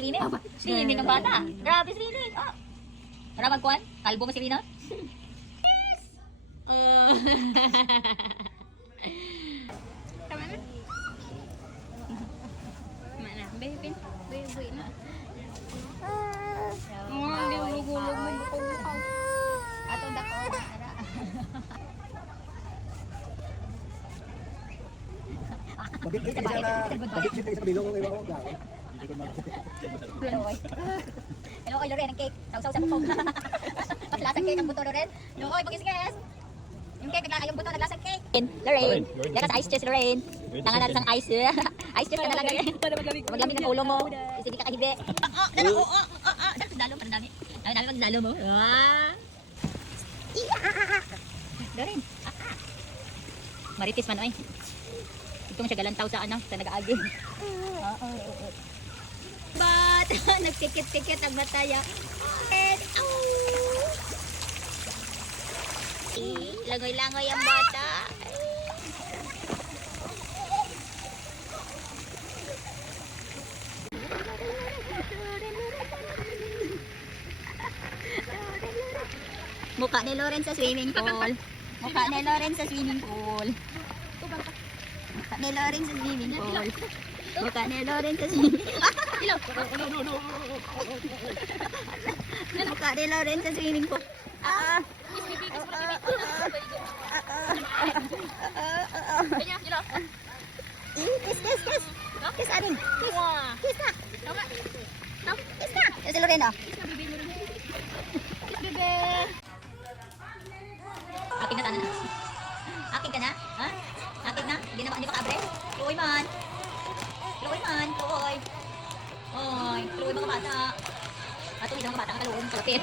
swimming. Swimming ng bata. Grabe swimming. Oh. Para magkuhan? Kalbo mo si Rina? Yes! Oh. Tama na? Tama na. Baby, baby na. Hindi mo gulog mo. Ato dako. Bagit sa bilong ng iba ko. Hello, oy Loren, ang cake. Sausaw sa pupong. Paglasang cake ang buto, Loren. No, oy, pag-isgas. Yung cake, yung buto, naglasang cake. Lorraine, yan ka sa ice chest, Lorraine. Tangan natin sang ice. Ice chest ka na lang. Maglamig ng ulo mo. Sige ka kahibi. Dalo, dalo, parang dami. Dami pang dalo mo. Lorraine, Maritis man, oy. Ito mo siya galantaw sa ano, sa nag-aagin. But, nagtikit-tikit ang bataya. And, langoy-langoy ang bata. Mukha ni Loren sa swimming pool. Mukha ni Loren sa swimming pool. Mukha ni Loren sa swimming pool. Mukha ni Loren sa swimming pool. Mukha ni Loren sa swimming pool. Kiss. Kiss anin. Kiss na. Kiss na. Kiss si Loren oh. Bebe. Akin na tanan. Akin ka na? Ha? Akin na? Hindi pa kaabre? Luoy man. Luoy. Oy, luoy mga bata. Ato hindi mga bata kaluoy, kalapit.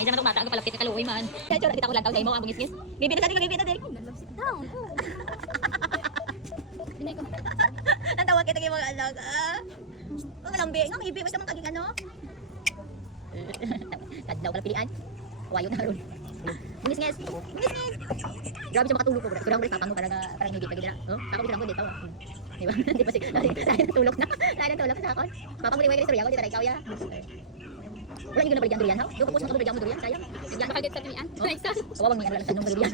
Ay, naman itong bata, ang palapit na kaluoy man. Kaya dyan, nakita ko lang tao sa imo, ang bungis-ngis. Bibi na din. Sit down. Natawa kita kayo mga anak. Ang lambi, nga ibi, basta mong kaging ano. Tadlaw ka na pilihan. Wayo na ron. Bungis-ngis. Grabe siya makatulog ko. Kurang ulit papang mo parang hindi pag gina. Ako bilang ko dito. Diba? Di ba sayang tulog na. Sayang tulog sa akon. Papang mo liway ka istorya ko dito ikaw ya. Wala hindi ko na balik ang durian ha. Yung kapos mo durian mo durian sayang. Bigyan ka sa timian. Kawawang ni ano lang sa nung durian.